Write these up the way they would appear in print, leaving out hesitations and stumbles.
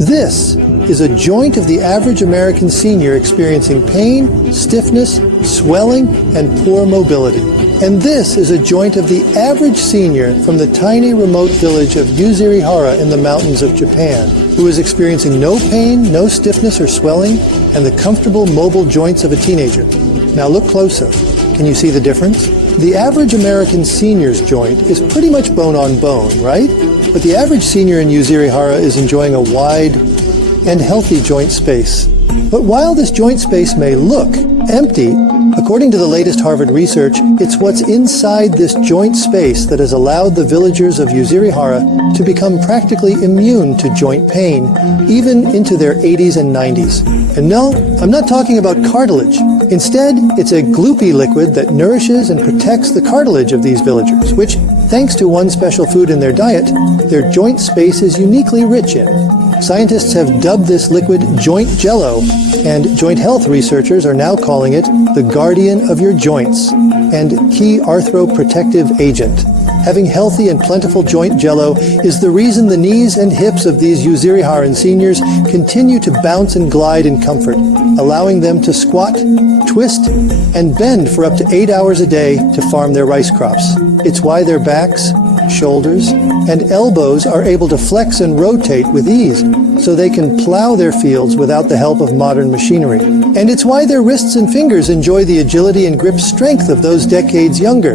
This is a joint of the average American senior experiencing pain, stiffness, swelling, and poor mobility. And this is a joint of the average senior from the tiny remote village of Yuzurihara in the mountains of Japan, who is experiencing no pain, no stiffness or swelling, and the comfortable mobile joints of a teenager. Now look closer. Can you see the difference? The average American senior's joint is pretty much bone on bone, right? But the average senior in Yuzurihara is enjoying a wide and healthy joint space. But while this joint space may look empty, according to the latest Harvard research, it's what's inside this joint space that has allowed the villagers of Yuzurihara to become practically immune to joint pain, even into their 80s and 90s. And no, I'm not talking about cartilage. Instead, it's a gloopy liquid that nourishes and protects the cartilage of these villagers, which, thanks to one special food in their diet, their joint space is uniquely rich in. Scientists have dubbed this liquid joint Jello, and joint health researchers are now calling it the guardian of your joints and key arthroprotective agent. Having healthy and plentiful joint Jello is the reason the knees and hips of these Yuzuriharan seniors continue to bounce and glide in comfort, allowing them to squat, twist, and bend for up to 8 hours a day to farm their rice crops. It's why their backs, shoulders, and elbows are able to flex and rotate with ease, so they can plow their fields without the help of modern machinery. And it's why their wrists and fingers enjoy the agility and grip strength of those decades younger,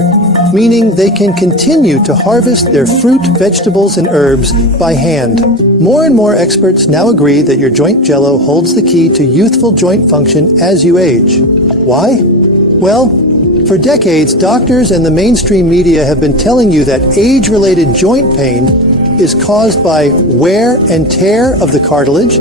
meaning they can continue to harvest their fruit, vegetables, and herbs by hand. More and more experts now agree that your joint Jello holds the key to youthful joint function as you age. Why? Well, for decades, doctors and the mainstream media have been telling you that age-related joint pain is caused by wear and tear of the cartilage,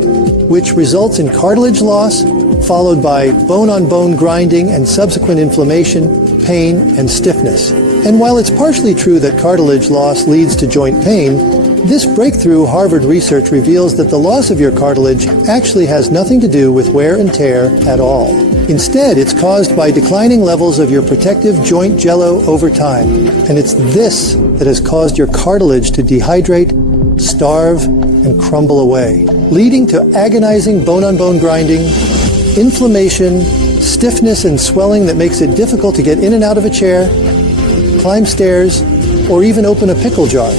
which results in cartilage loss, followed by bone-on-bone grinding and subsequent inflammation, pain, and stiffness. And while it's partially true that cartilage loss leads to joint pain, this breakthrough Harvard research reveals that the loss of your cartilage actually has nothing to do with wear and tear at all. Instead, it's caused by declining levels of your protective joint Jello over time. And it's this that has caused your cartilage to dehydrate, starve, and crumble away, leading to agonizing bone-on-bone grinding, inflammation, stiffness and swelling that makes it difficult to get in and out of a chair, climb stairs, or even open a pickle jar,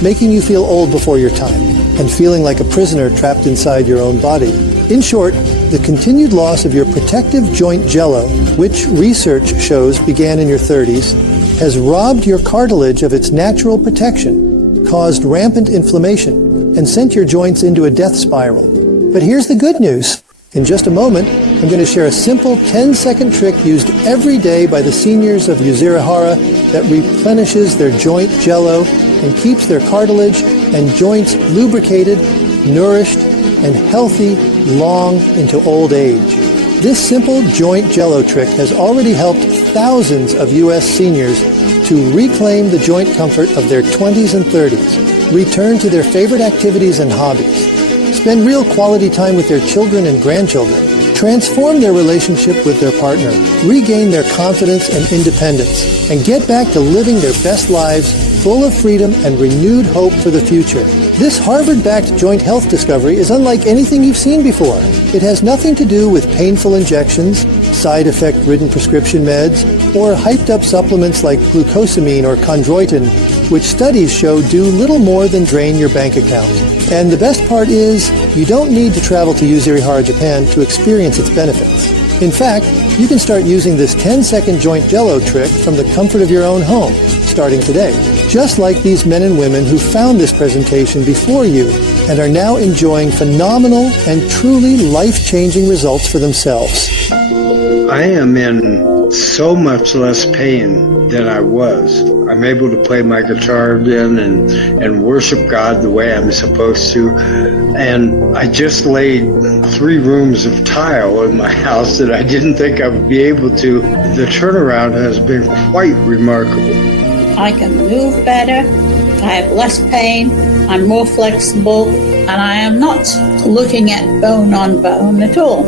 making you feel old before your time and feeling like a prisoner trapped inside your own body. In short, the continued loss of your protective joint Jello, which research shows began in your 30s, has robbed your cartilage of its natural protection, caused rampant inflammation, and sent your joints into a death spiral. But here's the good news. In just a moment, I'm going to share a simple 10-second trick used every day by the seniors of Yuzurihara that replenishes their joint Jello and keeps their cartilage and joints lubricated, nourished, and healthy long into old age. This simple joint Jello trick has already helped thousands of U.S. seniors to reclaim the joint comfort of their 20s and 30s, return to their favorite activities and hobbies, spend real quality time with their children and grandchildren, transform their relationship with their partner, regain their confidence and independence, and get back to living their best lives full of freedom and renewed hope for the future. This Harvard-backed joint health discovery is unlike anything you've seen before. It has nothing to do with painful injections, side effect-ridden prescription meds, or hyped-up supplements like glucosamine or chondroitin, which studies show do little more than drain your bank account. And the best part is, you don't need to travel to Yuzurihara, Japan to experience its benefits. In fact, you can start using this 10-second joint Jello trick from the comfort of your own home, starting today. Just like these men and women who found this presentation before you and are now enjoying phenomenal and truly life-changing results for themselves. I am in so much less pain than I was. I'm able to play my guitar again and worship God the way I'm supposed to. And I just laid 3 rooms of tile in my house that I didn't think I would be able to. The turnaround has been quite remarkable. I can move better, I have less pain, I'm more flexible, and I am not looking at bone on bone at all.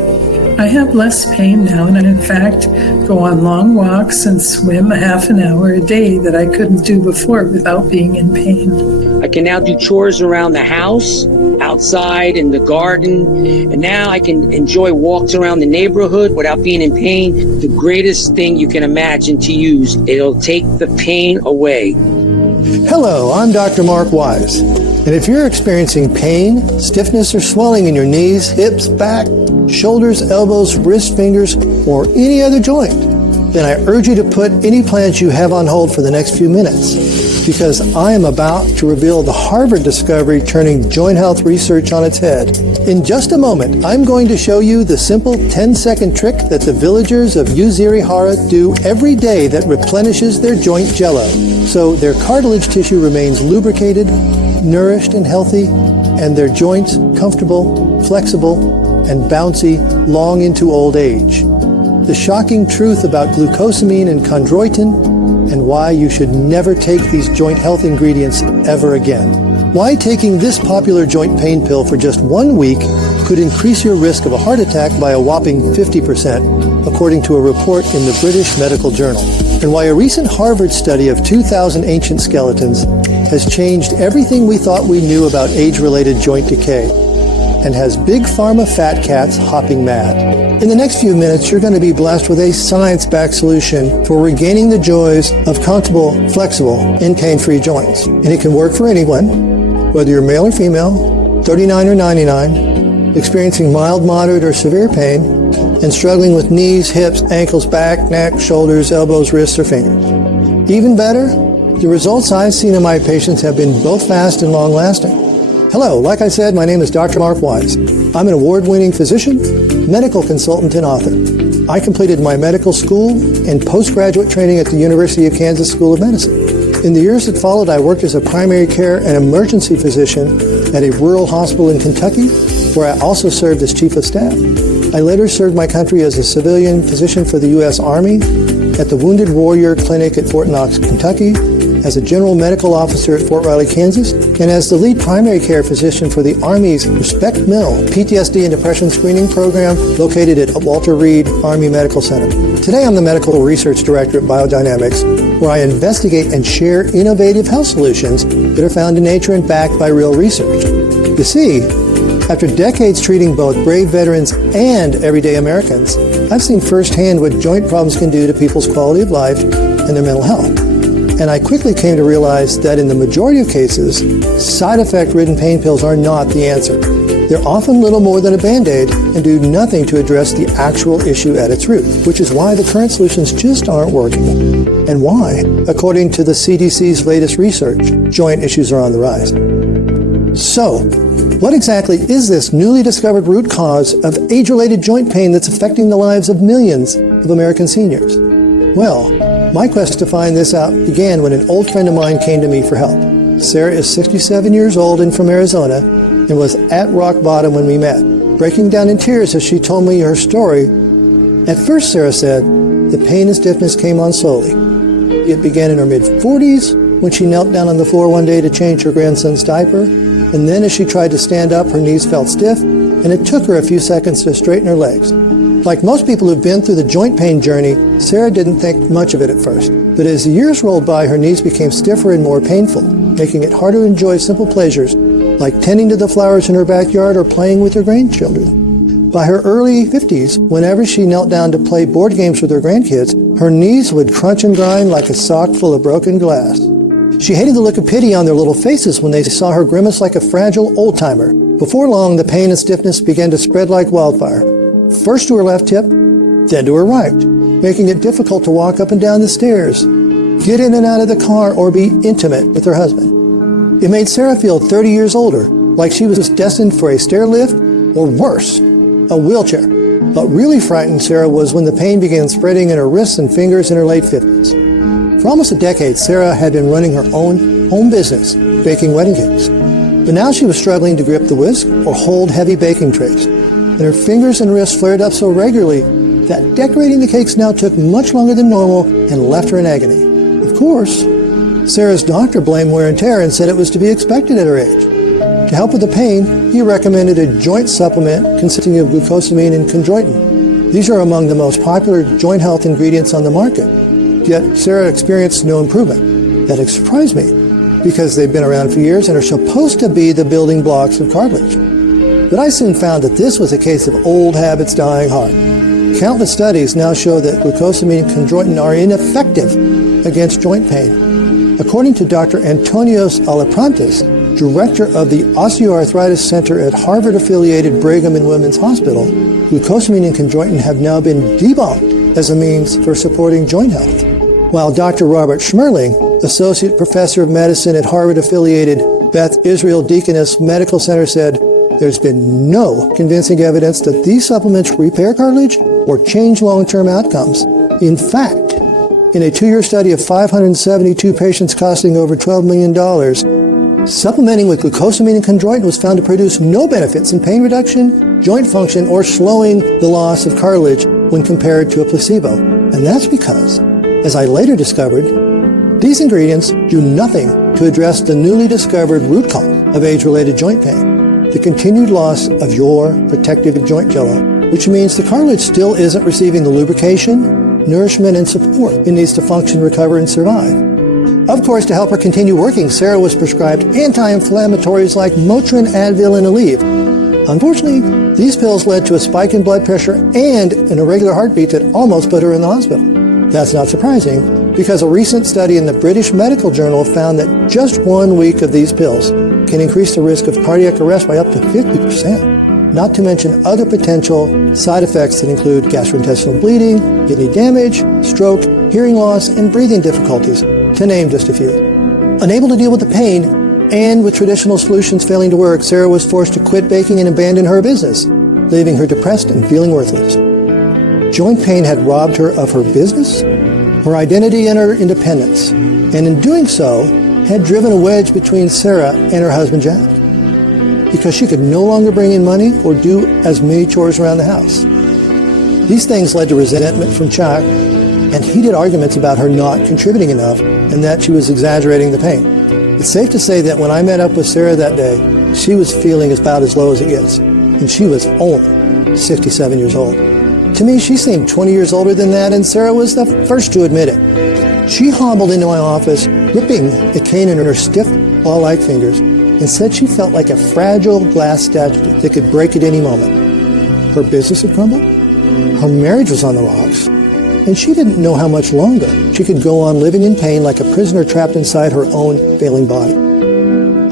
I have less pain now, and in fact, go on long walks and swim a half an hour a day that I couldn't do before without being in pain. I can now do chores around the house, outside, in the garden, and now I can enjoy walks around the neighborhood without being in pain. The greatest thing you can imagine to use. It'll take the pain away. Hello, I'm Dr. Mark Wise. And if you're experiencing pain, stiffness, or swelling in your knees, hips, back, shoulders, elbows, wrists, fingers, or any other joint, then I urge you to put any plans you have on hold for the next few minutes, because I am about to reveal the Harvard discovery turning joint health research on its head. In just a moment, I'm going to show you the simple 10-second trick that the villagers of Uziri-Hara do every day that replenishes their joint jello, so their cartilage tissue remains lubricated, nourished and healthy, and their joints comfortable, flexible, and bouncy long into old age. The shocking truth about glucosamine and chondroitin, and why you should never take these joint health ingredients ever again. Why taking this popular joint pain pill for just 1 week could increase your risk of a heart attack by a whopping 50%, according to a report in the British Medical Journal. And why a recent Harvard study of 2,000 ancient skeletons has changed everything we thought we knew about age-related joint decay, and has big pharma fat cats hopping mad. In the next few minutes, you're going to be blessed with a science-backed solution for regaining the joys of comfortable, flexible, and pain-free joints. And it can work for anyone, whether you're male or female, 39 or 99, experiencing mild, moderate, or severe pain, and struggling with knees, hips, ankles, back, neck, shoulders, elbows, wrists, or fingers. Even better, the results I've seen in my patients have been both fast and long-lasting. Hello, like I said, my name is Dr. Mark Wise. I'm an award-winning physician, medical consultant, and author. I completed my medical school and postgraduate training at the University of Kansas School of Medicine. In the years that followed, I worked as a primary care and emergency physician at a rural hospital in Kentucky, where I also served as chief of staff. I later served my country as a civilian physician for the U.S. Army, at the Wounded Warrior Clinic at Fort Knox, Kentucky, as a general medical officer at Fort Riley, Kansas, and as the lead primary care physician for the Army's Respect Mill PTSD and Depression Screening Program located at Walter Reed Army Medical Center. Today I'm the Medical Research Director at Biodynamics, where I investigate and share innovative health solutions that are found in nature and backed by real research. You see, after decades treating both brave veterans and everyday Americans, I've seen firsthand what joint problems can do to people's quality of life and their mental health. And I quickly came to realize that in the majority of cases, side effect-ridden pain pills are not the answer. They're often little more than a Band-Aid and do nothing to address the actual issue at its root, which is why the current solutions just aren't working. And why, according to the CDC's latest research, joint issues are on the rise. So, what exactly is this newly discovered root cause of age-related joint pain that's affecting the lives of millions of American seniors? Well, my quest to find this out began when an old friend of mine came to me for help. Sarah is 67 years old and from Arizona, and was at rock bottom when we met, breaking down in tears as she told me her story. At first, Sarah said, the pain and stiffness came on slowly. It began in her mid-40s when she knelt down on the floor one day to change her grandson's diaper, and then as she tried to stand up, her knees felt stiff, and it took her a few seconds to straighten her legs. Like most people who've been through the joint pain journey, Sarah didn't think much of it at first. But as the years rolled by, her knees became stiffer and more painful, making it harder to enjoy simple pleasures like tending to the flowers in her backyard or playing with her grandchildren. By her early 50s, whenever she knelt down to play board games with her grandkids, her knees would crunch and grind like a sock full of broken glass. She hated the look of pity on their little faces when they saw her grimace like a fragile old-timer. Before long, the pain and stiffness began to spread like wildfire. First to her left hip, then to her right, making it difficult to walk up and down the stairs, get in and out of the car, or be intimate with her husband. It made Sarah feel 30 years older, like she was destined for a stair lift, or worse, a wheelchair. What really frightened Sarah was when the pain began spreading in her wrists and fingers in her late 50s. For almost a decade, Sarah had been running her own home business, baking wedding cakes. But now she was struggling to grip the whisk or hold heavy baking trays. And her fingers and wrists flared up so regularly that decorating the cakes now took much longer than normal and left her in agony. Of course, Sarah's doctor blamed wear and tear and said it was to be expected at her age. To help with the pain, he recommended a joint supplement consisting of glucosamine and chondroitin. These are among the most popular joint health ingredients on the market. Yet Sarah experienced no improvement. That surprised me, because they've been around for years and are supposed to be the building blocks of cartilage. But I soon found that this was a case of old habits dying hard. Countless studies now show that glucosamine and chondroitin are ineffective against joint pain. According to Dr. Antonios Alaprantis, director of the Osteoarthritis Center at Harvard-affiliated Brigham and Women's Hospital, glucosamine and chondroitin have now been debunked as a means for supporting joint health. While Dr. Robert Schmerling, associate professor of medicine at Harvard-affiliated Beth Israel Deaconess Medical Center, said, "There's been no convincing evidence that these supplements repair cartilage or change long-term outcomes. In fact, in a 2-year study of 572 patients costing over $12 million, supplementing with glucosamine and chondroitin was found to produce no benefits in pain reduction, joint function, or slowing the loss of cartilage when compared to a placebo. And that's because, as I later discovered, these ingredients do nothing to address the newly discovered root cause of age-related joint pain, the continued loss of your protective joint jello, which means the cartilage still isn't receiving the lubrication, nourishment, and support it needs to function, recover, and survive. Of course, to help her continue working, Sarah was prescribed anti-inflammatories like Motrin, Advil, and Aleve. Unfortunately, these pills led to a spike in blood pressure and an irregular heartbeat that almost put her in the hospital. That's not surprising, because a recent study in the British Medical Journal found that just 1 week of these pills can increase the risk of cardiac arrest by up to 50%, not to mention other potential side effects that include gastrointestinal bleeding, kidney damage, stroke, hearing loss, and breathing difficulties, to name just a few. Unable to deal with the pain, and with traditional solutions failing to work, Sarah was forced to quit baking and abandon her business, leaving her depressed and feeling worthless. Joint pain had robbed her of her business, her identity, and her independence, and in doing so, had driven a wedge between Sarah and her husband Jack, because she could no longer bring in money or do as many chores around the house. These things led to resentment from Chuck and heated arguments about her not contributing enough and that she was exaggerating the pain. It's safe to say that when I met up with Sarah that day, she was feeling about as low as it gets, and she was only 67 years old. To me, she seemed 20 years older than that, and Sarah was the first to admit it. She hobbled into my office, gripping a cane in her stiff, claw-like fingers, and said she felt like a fragile glass statue that could break at any moment. Her business had crumbled, her marriage was on the rocks, and she didn't know how much longer she could go on living in pain like a prisoner trapped inside her own failing body.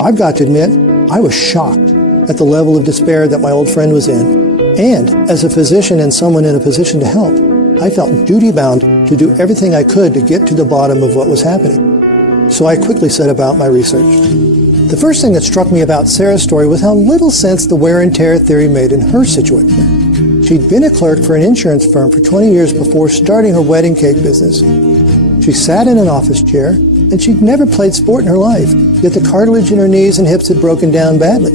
I've got to admit, I was shocked at the level of despair that my old friend was in, and as a physician and someone in a position to help, I felt duty-bound to do everything I could to get to the bottom of what was happening. So I quickly set about my research. The first thing that struck me about Sarah's story was how little sense the wear and tear theory made in her situation. She'd been a clerk for an insurance firm for 20 years before starting her wedding cake business. She sat in an office chair, and she'd never played sport in her life, yet the cartilage in her knees and hips had broken down badly.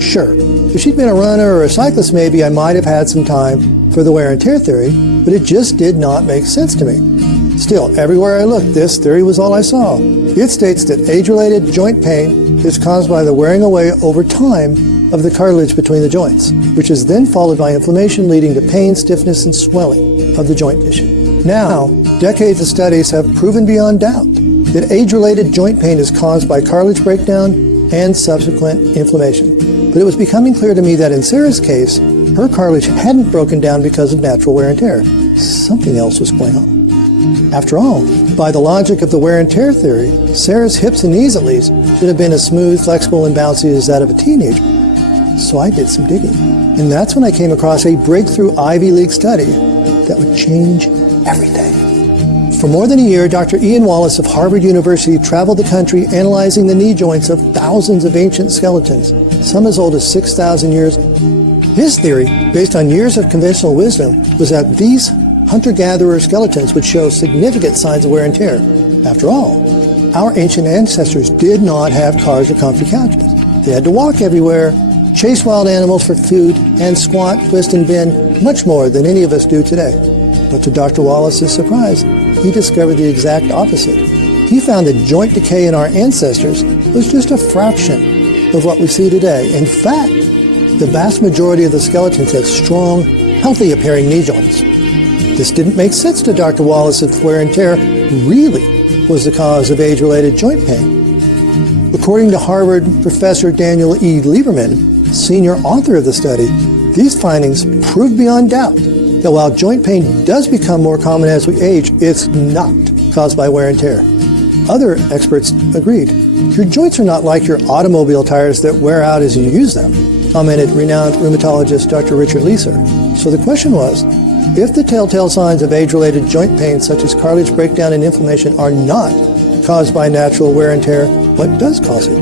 Sure, if she'd been a runner or a cyclist, maybe I might have had some time for the wear and tear theory, but it just did not make sense to me. Still, everywhere I looked, this theory was all I saw. It states that age-related joint pain is caused by the wearing away over time of the cartilage between the joints, which is then followed by inflammation leading to pain, stiffness, and swelling of the joint tissue. Now, decades of studies have proven beyond doubt that age-related joint pain is caused by cartilage breakdown and subsequent inflammation. But it was becoming clear to me that in Sarah's case, her cartilage hadn't broken down because of natural wear and tear. Something else was going on. After all, by the logic of the wear and tear theory, Sarah's hips and knees at least should have been as smooth, flexible, and bouncy as that of a teenager. So I did some digging. And that's when I came across a breakthrough Ivy League study that would change everything. For more than a year, Dr. Ian Wallace of Harvard University traveled the country analyzing the knee joints of thousands of ancient skeletons, some as old as 6,000 years. His theory, based on years of conventional wisdom, was that these hunter-gatherer skeletons would show significant signs of wear and tear. After all, our ancient ancestors did not have cars or comfy couches. They had to walk everywhere, chase wild animals for food, and squat, twist, and bend much more than any of us do today. But to Dr. Wallace's surprise, he discovered the exact opposite. He found that joint decay in our ancestors was just a fraction of what we see today. In fact, the vast majority of the skeletons had strong, healthy-appearing knee joints. This didn't make sense to Dr. Wallace if wear and tear really was the cause of age-related joint pain. According to Harvard professor Daniel E. Lieberman, senior author of the study, these findings prove beyond doubt that while joint pain does become more common as we age, it's not caused by wear and tear. Other experts agreed. Your joints are not like your automobile tires that wear out as you use them, commented renowned rheumatologist Dr. Richard Leeser. So the question was, if the telltale signs of age-related joint pain such as cartilage breakdown and inflammation are not caused by natural wear and tear, what does cause it?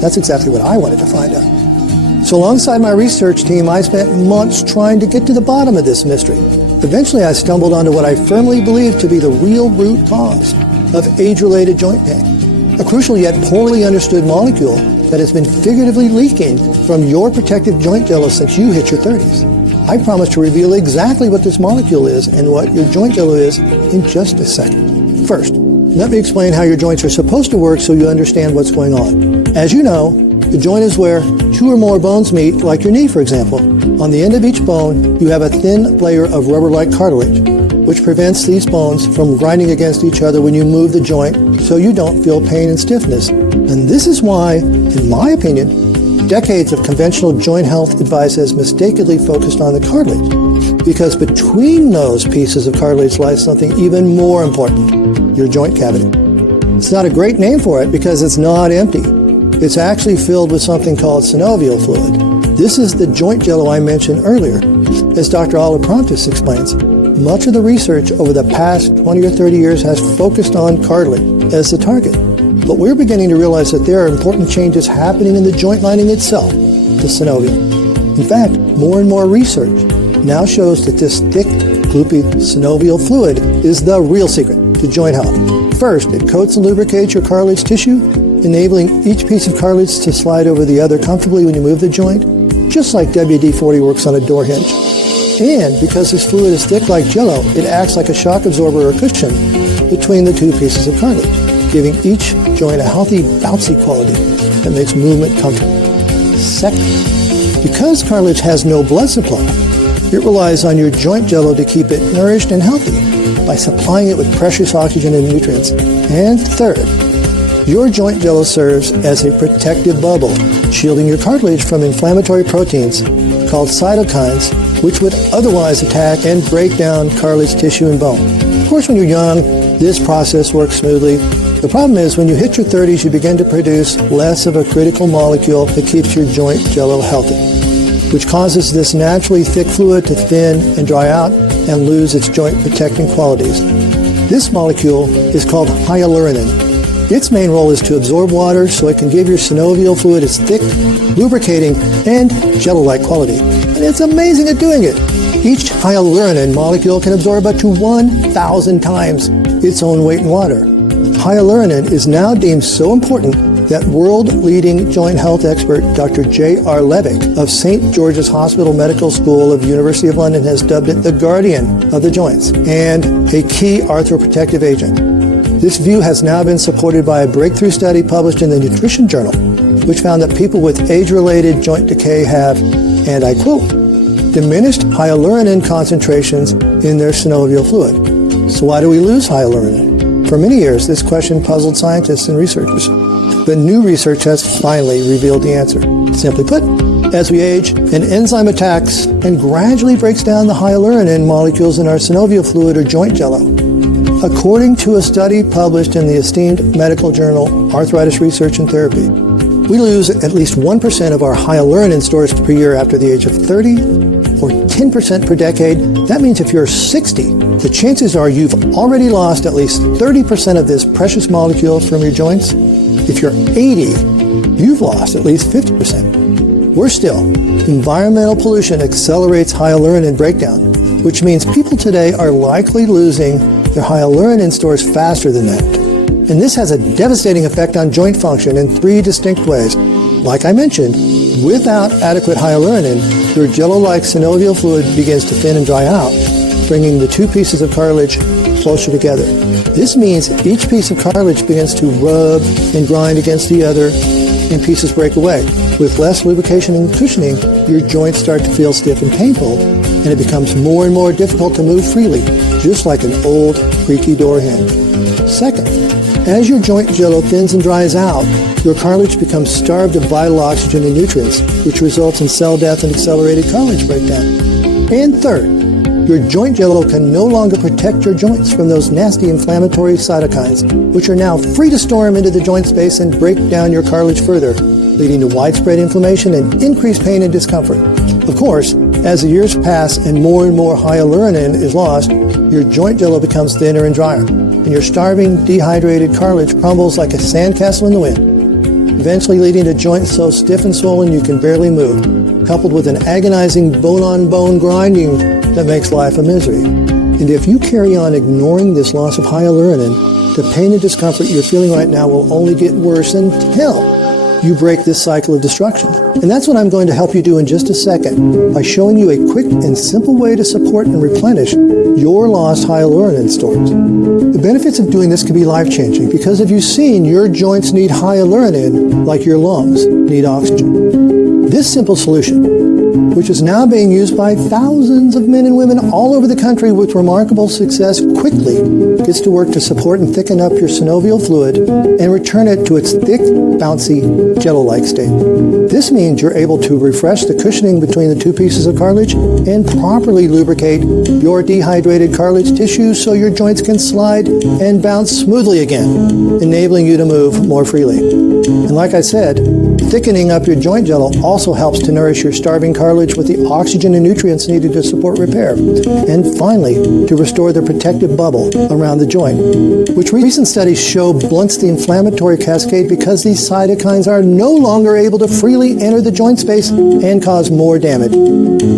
That's exactly what I wanted to find out. So alongside my research team, I spent months trying to get to the bottom of this mystery. Eventually, I stumbled onto what I firmly believe to be the real root cause of age-related joint pain, a crucial yet poorly understood molecule that has been figuratively leaking from your protective joint jello since you hit your 30s. I promise to reveal exactly what this molecule is and what your joint jello is in just a second. First, let me explain how your joints are supposed to work so you understand what's going on. As you know, the joint is where two or more bones meet, like your knee, for example. On the end of each bone, you have a thin layer of rubber-like cartilage, which prevents these bones from grinding against each other when you move the joint so you don't feel pain and stiffness. And this is why, in my opinion, decades of conventional joint health advice has mistakenly focused on the cartilage, because between those pieces of cartilage lies something even more important, your joint cavity. It's not a great name for it because it's not empty. It's actually filled with something called synovial fluid. This is the joint jello I mentioned earlier. As Dr. Oliver Prontis explains, much of the research over the past 20 or 30 years has focused on cartilage as the target. But we're beginning to realize that there are important changes happening in the joint lining itself, the synovium. In fact, more and more research now shows that this thick, gloopy synovial fluid is the real secret to joint health. First, it coats and lubricates your cartilage tissue, enabling each piece of cartilage to slide over the other comfortably when you move the joint, just like WD-40 works on a door hinge. And because this fluid is thick like Jello, it acts like a shock absorber or cushion between the two pieces of cartilage, giving each joint a healthy, bouncy quality that makes movement comfortable. Second, because cartilage has no blood supply, it relies on your joint Jello to keep it nourished and healthy by supplying it with precious oxygen and nutrients. And third, your joint Jello serves as a protective bubble, shielding your cartilage from inflammatory proteins called cytokines, which would otherwise attack and break down cartilage tissue and bone. Of course, when you're young, this process works smoothly. The problem is when you hit your 30s, you begin to produce less of a critical molecule that keeps your joint Jello healthy, which causes this naturally thick fluid to thin and dry out and lose its joint protecting qualities. This molecule is called hyaluronan. Its main role is to absorb water so it can give your synovial fluid its thick, lubricating, and jello-like quality. And it's amazing at doing it. Each hyaluronan molecule can absorb up to 1,000 times its own weight in water. Hyaluronan is now deemed so important that world-leading joint health expert Dr. J.R. Levick of St. George's Hospital Medical School of the University of London has dubbed it the guardian of the joints and a key arthroprotective agent. This view has now been supported by a breakthrough study published in the Nutrition Journal, which found that people with age-related joint decay have, and I quote, diminished hyaluronan concentrations in their synovial fluid. So why do we lose hyaluronan? For many years, this question puzzled scientists and researchers. But new research has finally revealed the answer. Simply put, as we age, an enzyme attacks and gradually breaks down the hyaluronan molecules in our synovial fluid or joint jello. According to a study published in the esteemed medical journal Arthritis Research and Therapy, we lose at least 1% of our hyaluronan stores per year after the age of 30, or 10% per decade. That means if you're 60, the chances are you've already lost at least 30% of this precious molecule from your joints. If you're 80, you've lost at least 50%. Worse still, environmental pollution accelerates hyaluronan breakdown, which means people today are likely losing their hyaluronan stores faster than that. And this has a devastating effect on joint function in three distinct ways. Like I mentioned, without adequate hyaluronan, your jello-like synovial fluid begins to thin and dry out, bringing the two pieces of cartilage closer together. This means each piece of cartilage begins to rub and grind against the other, and pieces break away. With less lubrication and cushioning, your joints start to feel stiff and painful, and it becomes more and more difficult to move freely, just like an old, creaky door hinge. Second, as your joint jello thins and dries out, your cartilage becomes starved of vital oxygen and nutrients, which results in cell death and accelerated cartilage breakdown. And third, your joint Jello can no longer protect your joints from those nasty inflammatory cytokines, which are now free to storm into the joint space and break down your cartilage further, leading to widespread inflammation and increased pain and discomfort. Of course, as the years pass and more hyaluronan is lost, your joint Jello becomes thinner and drier, and your starving, dehydrated cartilage crumbles like a sandcastle in the wind, eventually leading to joints so stiff and swollen you can barely move, coupled with an agonizing bone-on-bone grinding that makes life a misery. And if you carry on ignoring this loss of hyaluronan, the pain and discomfort you're feeling right now will only get worse until you break this cycle of destruction. And that's what I'm going to help you do in just a second by showing you a quick and simple way to support and replenish your lost hyaluronan stores. The benefits of doing this can be life-changing because if you've seen, your joints need hyaluronan like your lungs need oxygen. This simple solution, which is now being used by thousands of men and women all over the country with remarkable success, quickly gets to work to support and thicken up your synovial fluid and return it to its thick, bouncy, Jello-like state. This means you're able to refresh the cushioning between the two pieces of cartilage and properly lubricate your dehydrated cartilage tissue so your joints can slide and bounce smoothly again, enabling you to move more freely. And like I said, thickening up your joint Jello also helps to nourish your starving cartilage with the oxygen and nutrients needed to support repair. And finally, to restore the protective bubble around the joint, which recent studies show blunts the inflammatory cascade because these cytokines are no longer able to freely enter the joint space and cause more damage,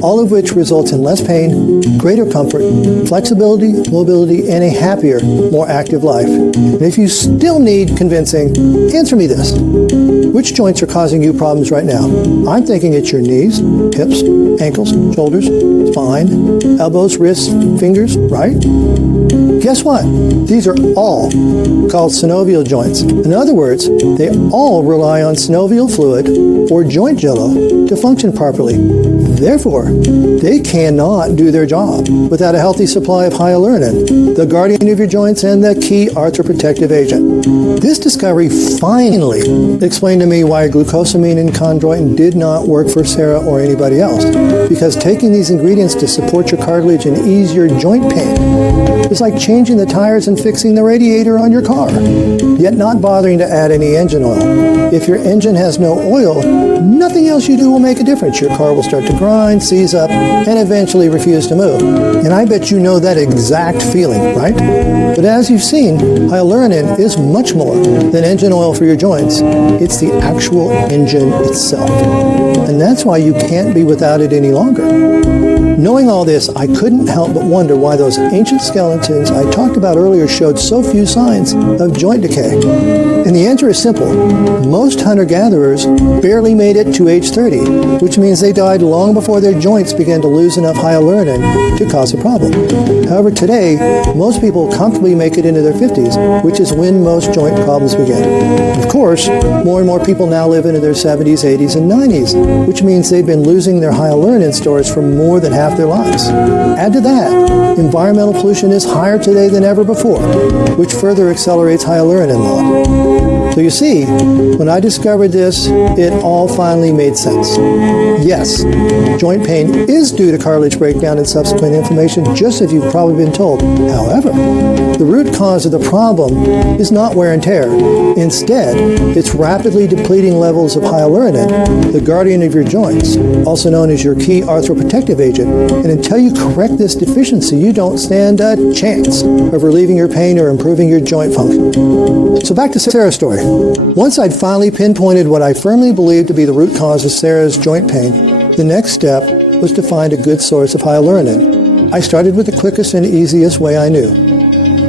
all of which results in less pain, greater comfort, flexibility, mobility, and a happier, more active life. And if you still need convincing, answer me this. Which joints are causing you problems right now? I'm thinking it's your knees, hips, ankles, shoulders, spine, elbows, wrists, fingers, right? Guess what? These are all called synovial joints. In other words, they all rely on synovial fluid or joint Jello to function properly. Therefore, they cannot do their job without a healthy supply of hyaluronan, the guardian of your joints and the key arthroprotective agent. This discovery finally explained to me why glucosamine and chondroitin did not work for Sarah or anybody else, because taking these ingredients to support your cartilage and ease your joint pain is like changing the tires and fixing the radiator on your car, yet not bothering to add any engine oil. If your engine has no oil, nothing else you do will make a difference. Your car will start to grind, seize up, and eventually refuse to move. And I bet you know that exact feeling, right? But as you've seen, hyaluronan is much more than engine oil for your joints. It's the actual engine itself. And that's why you can't be without it any longer. Knowing all this, I couldn't help but wonder why those ancient skeletons I talked about earlier showed so few signs of joint decay. And the answer is simple. Most hunter-gatherers barely made it to age 30, which means they died long before their joints began to lose enough hyaluronan to cause a problem. However, today, most people comfortably make it into their 50s, which is when most joint problems begin. Of course, more and more people now live into their 70s, 80s, and 90s, which means they've been losing their hyaluronan stores for more than half their lives. Add to that, environmental pollution is higher today than ever before, which further accelerates hyaluronan loss. So you see, when I discovered this, it all finally made sense. Yes, joint pain is due to cartilage breakdown and subsequent inflammation, just as you've probably been told. However, the root cause of the problem is not wear and tear. Instead, it's rapidly depleting levels of hyaluronan, the guardian of your joints, also known as your key arthroprotective agent. And until you correct this deficiency, you don't stand a chance of relieving your pain or improving your joint function. So back to Sarah's story. Once I'd finally pinpointed what I firmly believed to be the root cause of Sarah's joint pain, the next step was to find a good source of hyaluronan. I started with the quickest and easiest way I knew: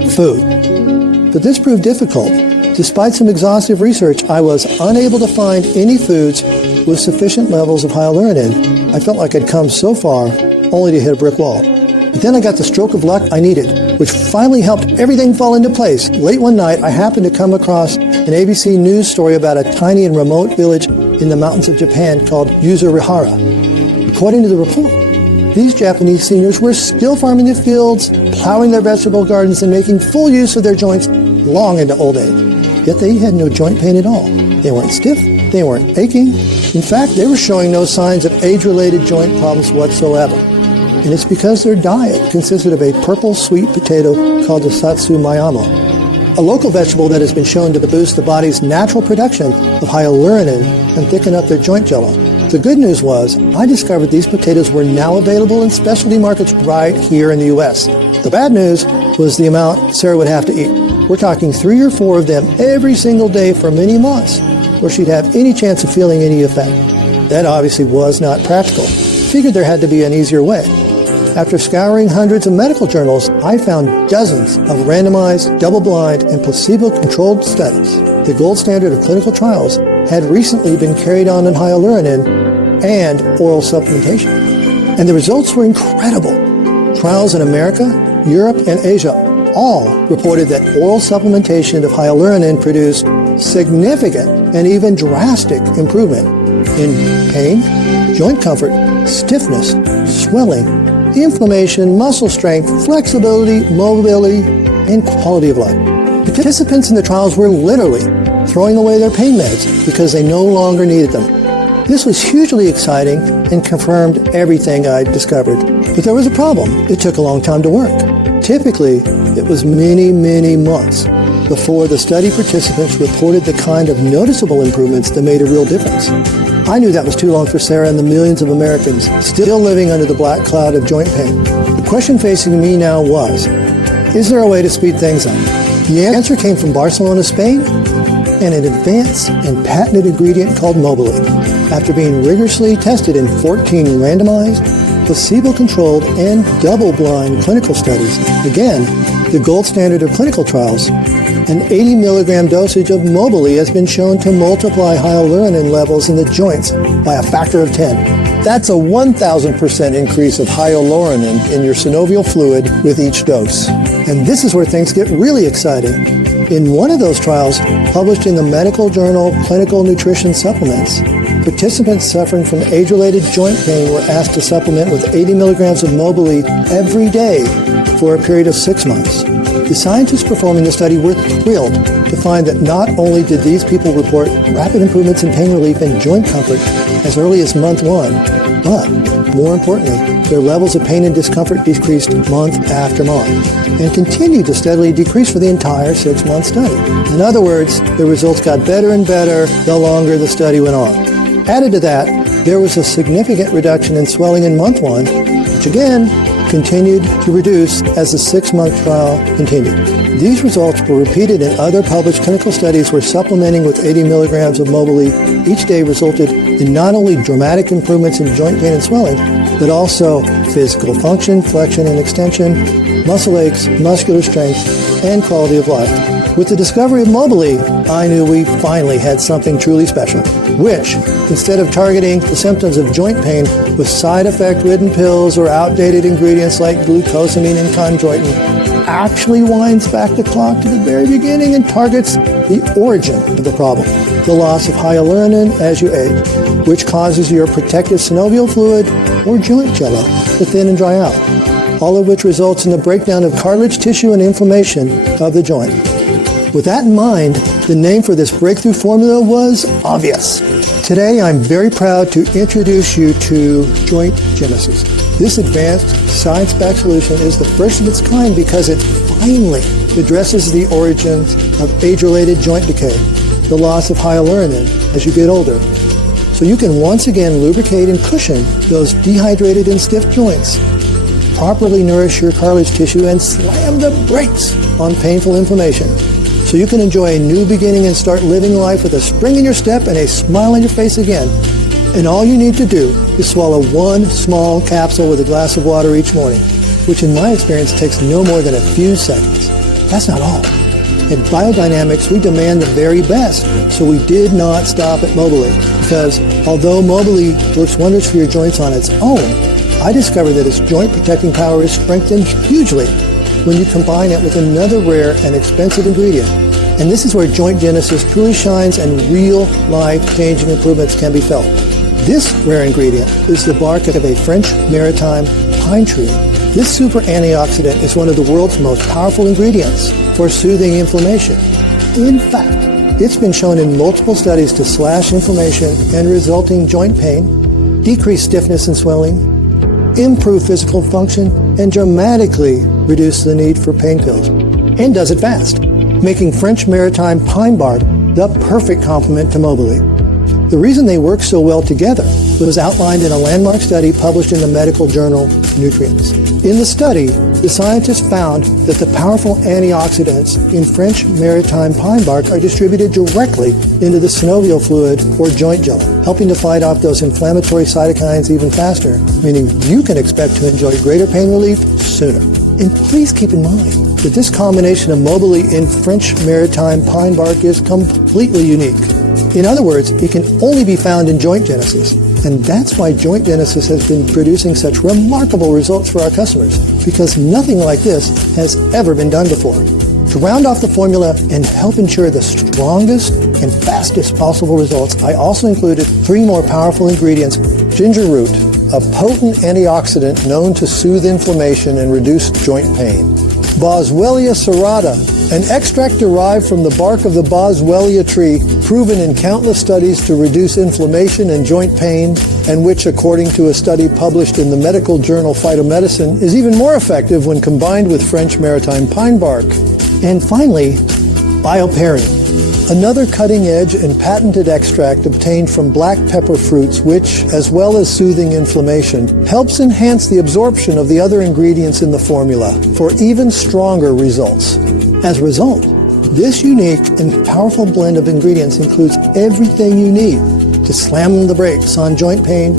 food. But this proved difficult. Despite some exhaustive research, I was unable to find any foods with sufficient levels of hyaluronan. I felt like I'd come so far only to hit a brick wall. But then I got the stroke of luck I needed, which finally helped everything fall into place. Late one night, I happened to come across an ABC News story about a tiny and remote village in the mountains of Japan called Yuzurihara. According to the report, these Japanese seniors were still farming their fields, plowing their vegetable gardens, and making full use of their joints long into old age. yet they had no joint pain at all. They weren't stiff, they weren't aching. In fact, they were showing no signs of age-related joint problems whatsoever. And it's because their diet consisted of a purple sweet potato called the satsumayama, a local vegetable that has been shown to boost the body's natural production of hyaluronic and thicken up their joint jello. The good news was, I discovered these potatoes were now available in specialty markets right here in the U.S. The bad news was the amount Sarah would have to eat. We're talking 3 or 4 of them every single day for many months, where she'd have any chance of feeling any effect. That obviously was not practical. Figured there had to be an easier way. After scouring hundreds of medical journals, I found dozens of randomized, double-blind, and placebo-controlled studies. The gold standard of clinical trials had recently been carried on in hyaluronan and oral supplementation. And the results were incredible. Trials in America, Europe, and Asia all reported that oral supplementation of hyaluronan produced significant and even drastic improvement in pain, joint comfort, stiffness, swelling, inflammation, muscle strength, flexibility, mobility, and quality of life. Participants in the trials were literally throwing away their pain meds because they no longer needed them. This was hugely exciting and confirmed everything I discovered. But there was a problem. It took a long time to work. Typically, it was many, many months before the study participants reported the kind of noticeable improvements that made a real difference. I knew that was too long for Sarah and the millions of Americans still living under the black cloud of joint pain. The question facing me now was, is there a way to speed things up? The answer came from Barcelona, Spain, and an advanced and patented ingredient called Mobility. After being rigorously tested in 14 randomized, placebo-controlled, and double-blind clinical studies, again, the gold standard of clinical trials, an 80 milligram dosage of Mobility has been shown to multiply hyaluronan levels in the joints by a factor of 10. That's a 1,000% increase of hyaluronan in your synovial fluid with each dose. And this is where things get really exciting. In one of those trials, published in the medical journal Clinical Nutrition Supplements, participants suffering from age-related joint pain were asked to supplement with 80 milligrams of Mobility every day for a period of 6 months. The scientists performing the study were thrilled to find that not only did these people report rapid improvements in pain relief and joint comfort as early as month 1, but more importantly, their levels of pain and discomfort decreased month after month and continued to steadily decrease for the entire 6-month study. In other words, the results got better and better the longer the study went on. Added to that, there was a significant reduction in swelling in month 1, which again continued to reduce as the 6-month trial continued. These results were repeated in other published clinical studies where supplementing with 80 milligrams of Mobility each day resulted in not only dramatic improvements in joint pain and swelling, but also physical function, flexion and extension, muscle aches, muscular strength, and quality of life. With the discovery of Mobility, I knew we finally had something truly special, which, instead of targeting the symptoms of joint pain with side effect-ridden pills or outdated ingredients like glucosamine and chondroitin, actually winds back the clock to the very beginning and targets the origin of the problem, the loss of hyaluronan as you age, which causes your protective synovial fluid or joint jello to thin and dry out, all of which results in the breakdown of cartilage tissue and inflammation of the joint. With that in mind, the name for this breakthrough formula was obvious. Today, I'm very proud to introduce you to Joint Genesis. This advanced, science-backed solution is the first of its kind because it finally addresses the origins of age-related joint decay, the loss of hyaluronan as you get older, so you can once again lubricate and cushion those dehydrated and stiff joints, properly nourish your cartilage tissue, and slam the brakes on painful inflammation, so you can enjoy a new beginning and start living life with a spring in your step and a smile on your face again. And all you need to do is swallow one small capsule with a glass of water each morning, which in my experience takes no more than a few seconds. That's not all. At Biodynamics, we demand the very best, so we did not stop at Mobility, because although Mobility works wonders for your joints on its own, I discovered that its joint protecting power is strengthened hugely when you combine it with another rare and expensive ingredient. And this is where Joint Genesis truly shines and real life-changing improvements can be felt. This rare ingredient is the bark of a French maritime pine tree. This super antioxidant is one of the world's most powerful ingredients for soothing inflammation. In fact, it's been shown in multiple studies to slash inflammation and resulting joint pain, decrease stiffness and swelling, improve physical function, and dramatically reduce the need for pain pills. And does it fast, making French maritime pine bark the perfect complement to Mobilee. The reason they work so well together was outlined in a landmark study published in the medical journal Nutrients. In the study, the scientists found that the powerful antioxidants in French maritime pine bark are distributed directly into the synovial fluid or joint jello, helping to fight off those inflammatory cytokines even faster, meaning you can expect to enjoy greater pain relief sooner. And please keep in mind that this combination of Mobilee and French maritime pine bark is completely unique. In other words, it can only be found in Joint Genesis. And that's why Joint Genesis has been producing such remarkable results for our customers, because nothing like this has ever been done before. To round off the formula and help ensure the strongest and fastest possible results, I also included 3 more powerful ingredients: ginger root, a potent antioxidant known to soothe inflammation and reduce joint pain; Boswellia serrata, an extract derived from the bark of the Boswellia tree, proven in countless studies to reduce inflammation and joint pain, and which, according to a study published in the medical journal Phytomedicine, is even more effective when combined with French maritime pine bark. And finally, bioperine, another cutting-edge and patented extract obtained from black pepper fruits which, as well as soothing inflammation, helps enhance the absorption of the other ingredients in the formula for even stronger results. As a result, this unique and powerful blend of ingredients includes everything you need to slam the brakes on joint pain,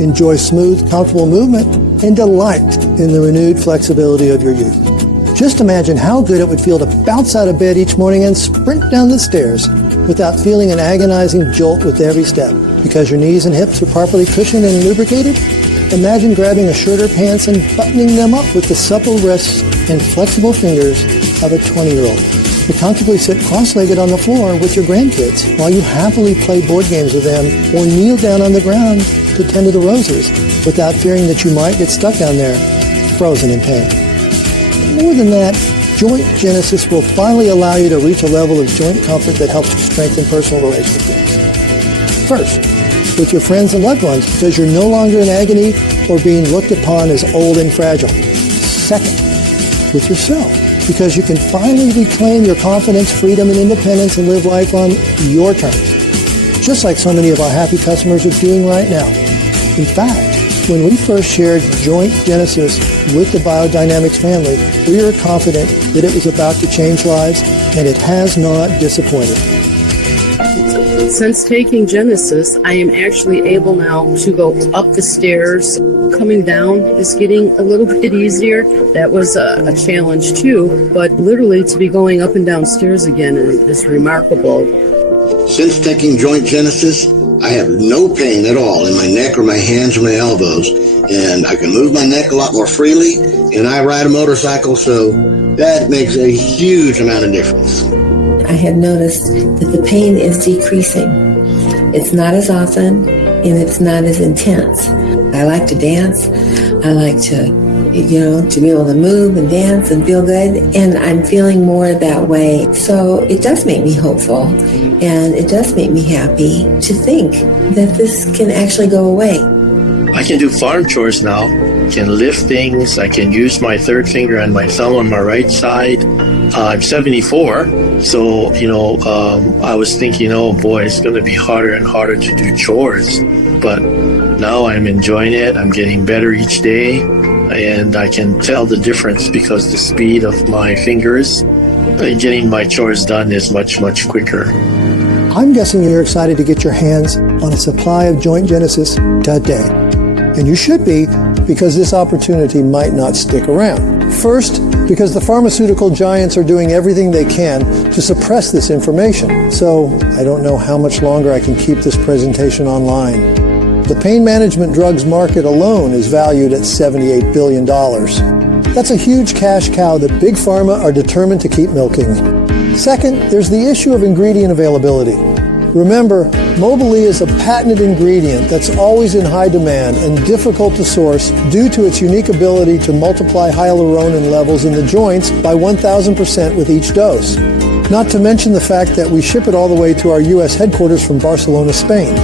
enjoy smooth, comfortable movement, and delight in the renewed flexibility of your youth. Just imagine how good it would feel to bounce out of bed each morning and sprint down the stairs without feeling an agonizing jolt with every step, because your knees and hips are properly cushioned and lubricated. Imagine grabbing a shirt or pants and buttoning them up with the supple wrists and flexible fingers of a 20-year-old. To comfortably sit cross-legged on the floor with your grandkids while you happily play board games with them, or kneel down on the ground to tend to the roses without fearing that you might get stuck down there, frozen in pain. More than that, Joint Genesis will finally allow you to reach a level of joint comfort that helps strengthen personal relationships. First, with your friends and loved ones, because you're no longer in agony or being looked upon as old and fragile. Second, with yourself, because you can finally reclaim your confidence, freedom, and independence and live life on your terms, just like so many of our happy customers are doing right now. In fact, when we first shared Joint Genesis with the Biodynamics family, we were confident that it was about to change lives, and it has not disappointed. Since taking Genesis, I am actually able now to go up the stairs. Coming down is getting a little bit easier. That was a challenge too, but literally to be going up and down stairs again is remarkable. Since taking Joint Genesis, I have no pain at all in my neck or my hands or my elbows, and I can move my neck a lot more freely, and I ride a motorcycle, so that makes a huge amount of difference. I had noticed that the pain is decreasing. It's not as often, and it's not as intense. I like to dance. I like to be able to move and dance and feel good, and I'm feeling more that way. So it does make me hopeful, and it does make me happy to think that this can actually go away. I can do farm chores now. I can lift things. I can use my third finger and my thumb on my right side. I'm 74, so, I was thinking, oh boy, it's going to be harder and harder to do chores. But now I'm enjoying it. I'm getting better each day, and I can tell the difference because the speed of my fingers and getting my chores done is much, much quicker. I'm guessing you're excited to get your hands on a supply of Joint Genesis today. And you should be, because this opportunity might not stick around. First, because the pharmaceutical giants are doing everything they can to suppress this information. So I don't know how much longer I can keep this presentation online. The pain management drugs market alone is valued at $78 billion. That's a huge cash cow that Big Pharma are determined to keep milking. Second, there's the issue of ingredient availability. Remember, Mobilee is a patented ingredient that's always in high demand and difficult to source due to its unique ability to multiply hyaluronan levels in the joints by 1,000% with each dose. Not to mention the fact that we ship it all the way to our U.S. headquarters from Barcelona, Spain.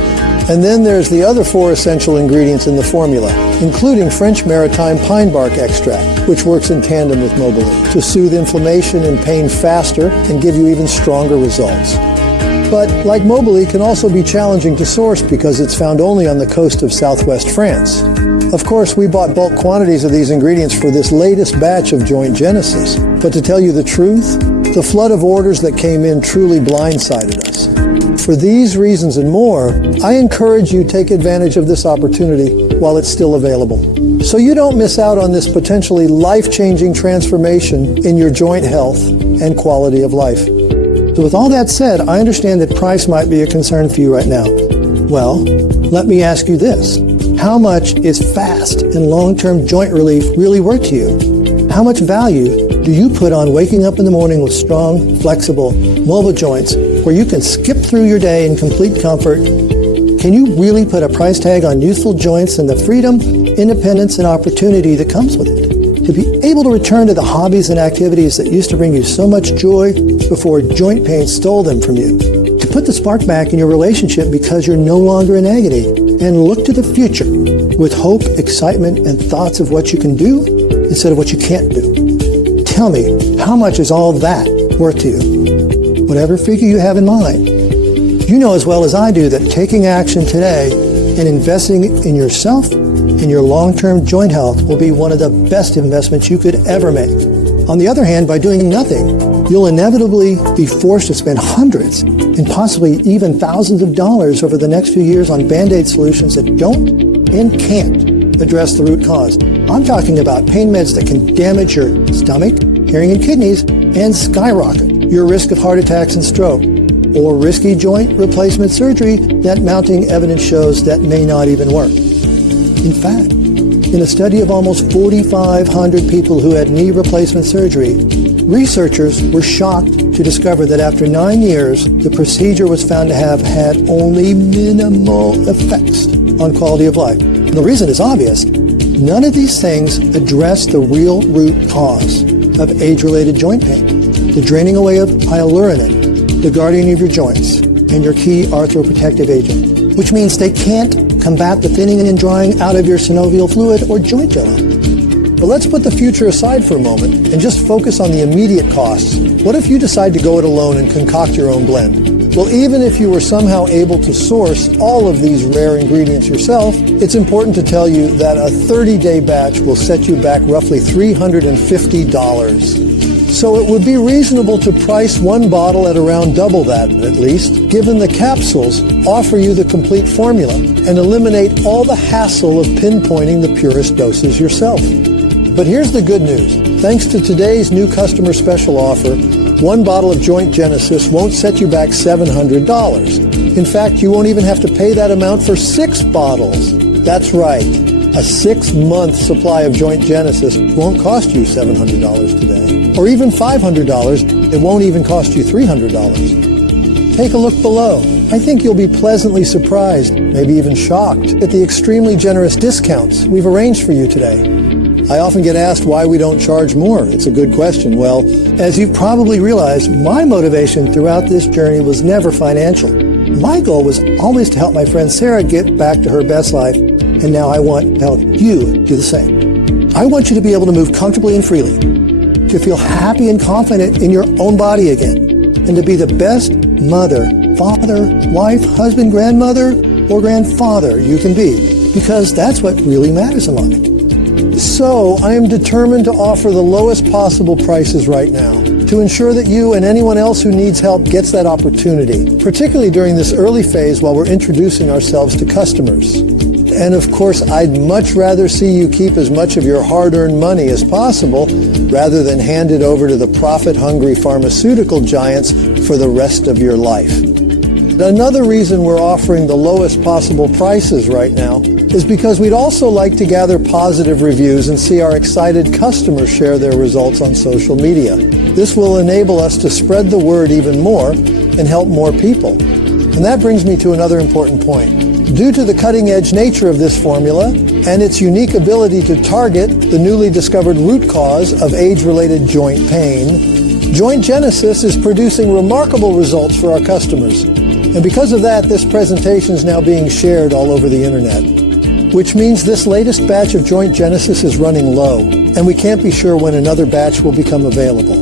And then there's the other 4 essential ingredients in the formula, including French maritime pine bark extract, which works in tandem with Mobility to soothe inflammation and pain faster and give you even stronger results. But like Mobility can also be challenging to source because it's found only on the coast of southwest France. Of course, we bought bulk quantities of these ingredients for this latest batch of Joint Genesis. But to tell you the truth, the flood of orders that came in truly blindsided us. For these reasons and more, I encourage you to take advantage of this opportunity while it's still available, so you don't miss out on this potentially life-changing transformation in your joint health and quality of life. So with all that said, I understand that price might be a concern for you right now. Well, let me ask you this. How much is fast and long-term joint relief really worth to you? How much value do you put on waking up in the morning with strong, flexible, mobile joints where you can skip through your day in complete comfort? Can you really put a price tag on youthful joints and the freedom, independence, and opportunity that comes with it? To be able to return to the hobbies and activities that used to bring you so much joy before joint pain stole them from you. To put the spark back in your relationship because you're no longer in agony, and look to the future with hope, excitement, and thoughts of what you can do instead of what you can't do. Tell me, how much is all that worth to you? Whatever figure you have in mind. You know as well as I do that taking action today and investing in yourself and your long-term joint health will be one of the best investments you could ever make. On the other hand, by doing nothing, you'll inevitably be forced to spend hundreds and possibly even thousands of dollars over the next few years on Band-Aid solutions that don't and can't address the root cause. I'm talking about pain meds that can damage your stomach, hearing, and kidneys and skyrocket your risk of heart attacks and stroke, or risky joint replacement surgery that mounting evidence shows that may not even work. In fact, in a study of almost 4,500 people who had knee replacement surgery, researchers were shocked to discover that after 9 years, the procedure was found to have had only minimal effects on quality of life. And the reason is obvious. None of these things address the real root cause of age-related joint pain, the draining away of hyaluronan, the guardian of your joints, and your key arthroprotective agent, which means they can't combat the thinning and drying out of your synovial fluid or joint jello. But let's put the future aside for a moment and just focus on the immediate costs. What if you decide to go it alone and concoct your own blend? Well, even if you were somehow able to source all of these rare ingredients yourself, it's important to tell you that a 30-day batch will set you back roughly $350. So it would be reasonable to price one bottle at around double that, at least, given the capsules offer you the complete formula and eliminate all the hassle of pinpointing the purest doses yourself. But here's the good news. Thanks to today's new customer special offer, one bottle of Joint Genesis won't set you back $700. In fact, you won't even have to pay that amount for 6 bottles. That's right. A 6-month supply of Joint Genesis won't cost you $700 today. Or even $500, it won't even cost you $300. Take a look below. I think you'll be pleasantly surprised, maybe even shocked, at the extremely generous discounts we've arranged for you today. I often get asked why we don't charge more. It's a good question. Well, as you've probably realized, my motivation throughout this journey was never financial. My goal was always to help my friend Sarah get back to her best life, and now I want to help you do the same. I want you to be able to move comfortably and freely, to feel happy and confident in your own body again, and to be the best mother, father, wife, husband, grandmother, or grandfather you can be, because that's what really matters in life. So I am determined to offer the lowest possible prices right now to ensure that you and anyone else who needs help gets that opportunity, particularly during this early phase while we're introducing ourselves to customers. And of course, I'd much rather see you keep as much of your hard-earned money as possible rather than hand it over to the profit-hungry pharmaceutical giants for the rest of your life. Another reason we're offering the lowest possible prices right now is because we'd also like to gather positive reviews and see our excited customers share their results on social media. This will enable us to spread the word even more and help more people. And that brings me to another important point. Due to the cutting-edge nature of this formula and its unique ability to target the newly discovered root cause of age-related joint pain, Joint Genesis is producing remarkable results for our customers. And because of that, this presentation is now being shared all over the internet, which means this latest batch of Joint Genesis is running low, and we can't be sure when another batch will become available.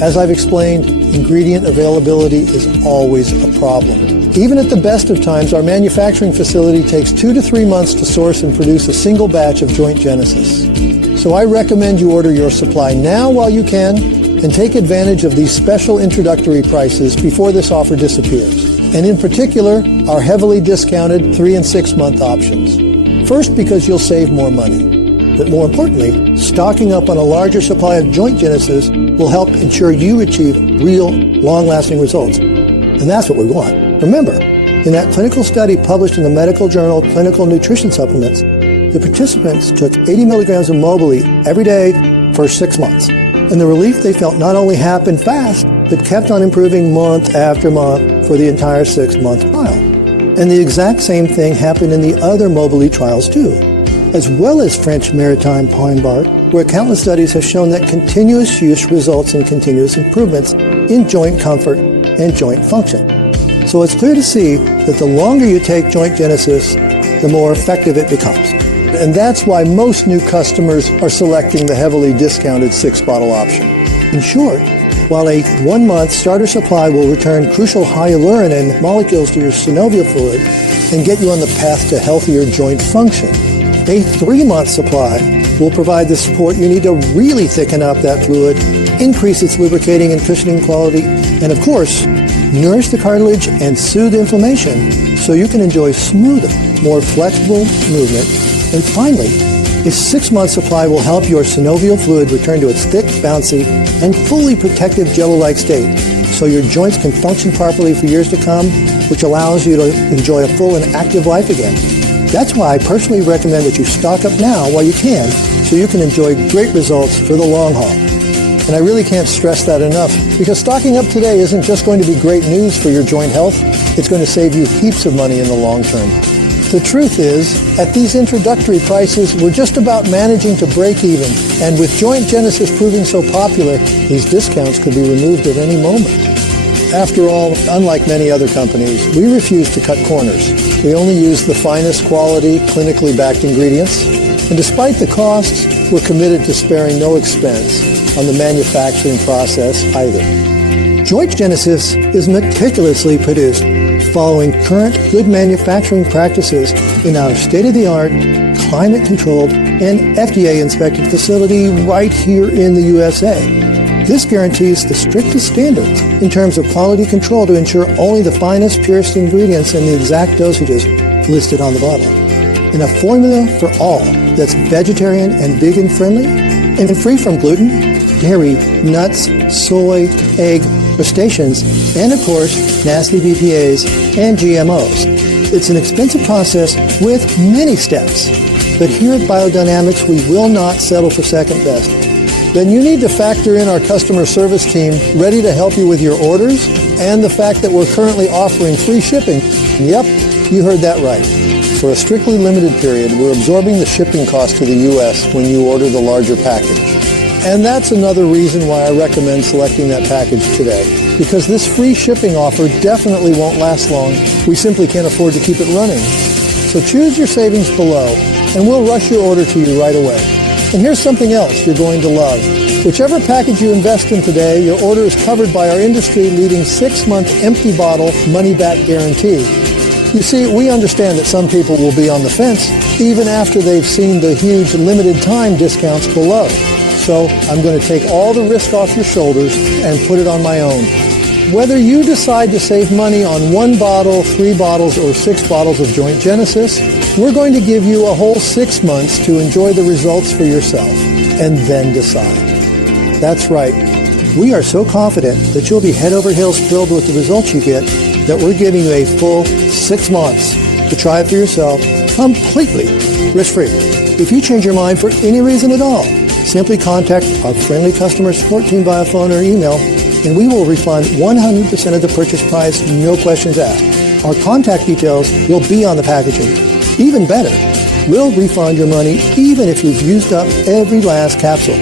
As I've explained, ingredient availability is always a problem. Even at the best of times, our manufacturing facility takes 2 to 3 months to source and produce a single batch of Joint Genesis. So I recommend you order your supply now while you can and take advantage of these special introductory prices before this offer disappears. And in particular, our heavily discounted 3 and 6 month options. First, because you'll save more money. But more importantly, stocking up on a larger supply of Joint Genesis will help ensure you achieve real, long-lasting results. And that's what we want. Remember, in that clinical study published in the medical journal Clinical Nutrition Supplements, the participants took 80 milligrams of Mobility every day for 6 months. And the relief they felt not only happened fast, but kept on improving month after month for the entire 6-month trial. And the exact same thing happened in the other Mobility trials too, as well as French maritime pine bark, where countless studies have shown that continuous use results in continuous improvements in joint comfort and joint function. So it's clear to see that the longer you take Joint Genesis, the more effective it becomes. And that's why most new customers are selecting the heavily discounted 6-bottle option. In short, while a 1-month starter supply will return crucial hyaluronan molecules to your synovial fluid and get you on the path to healthier joint function, a 3-month supply will provide the support you need to really thicken up that fluid, increase its lubricating and cushioning quality, and of course, nourish the cartilage and soothe inflammation so you can enjoy smoother, more flexible movement. And finally, a 6-month supply will help your synovial fluid return to its thick, bouncy, and fully protective Jello-like state so your joints can function properly for years to come, which allows you to enjoy a full and active life again. That's why I personally recommend that you stock up now while you can so you can enjoy great results for the long haul. And I really can't stress that enough, because stocking up today isn't just going to be great news for your joint health, it's going to save you heaps of money in the long term. The truth is, at these introductory prices, we're just about managing to break even, and with Joint Genesis proving so popular, these discounts could be removed at any moment. After all, unlike many other companies, we refuse to cut corners. We only use the finest quality, clinically backed ingredients, and despite the costs, we're committed to sparing no expense on the manufacturing process either. Joint Genesis is meticulously produced following current good manufacturing practices in our state-of-the-art, climate-controlled, and FDA-inspected facility right here in the USA. This guarantees the strictest standards in terms of quality control to ensure only the finest, purest ingredients and the exact dosages listed on the bottle. In a formula for all that's vegetarian and vegan friendly and free from gluten, dairy, nuts, soy, egg, crustaceans, and of course, nasty BPAs and GMOs. It's an expensive process with many steps, but here at Biodynamics, we will not settle for second best. Then you need to factor in our customer service team ready to help you with your orders and the fact that we're currently offering free shipping. Yep, you heard that right. For a strictly limited period, we're absorbing the shipping cost to the U.S. when you order the larger package. And that's another reason why I recommend selecting that package today, because this free shipping offer definitely won't last long. We simply can't afford to keep it running. So choose your savings below, and we'll rush your order to you right away. And here's something else you're going to love. Whichever package you invest in today, your order is covered by our industry-leading 6-month empty bottle money-back guarantee. You see, we understand that some people will be on the fence even after they've seen the huge limited-time discounts below. So I'm going to take all the risk off your shoulders and put it on my own. Whether you decide to save money on 1 bottle, 3 bottles, or 6 bottles of Joint Genesis, we're going to give you a whole 6 months to enjoy the results for yourself and then decide. That's right. We are so confident that you'll be head over heels thrilled with the results you get that we're giving you a full 6 months to try it for yourself completely risk-free. If you change your mind for any reason at all, simply contact our friendly customer support team via phone or email, and we will refund 100% of the purchase price, no questions asked. Our contact details will be on the packaging. Even better, we'll refund your money even if you've used up every last capsule.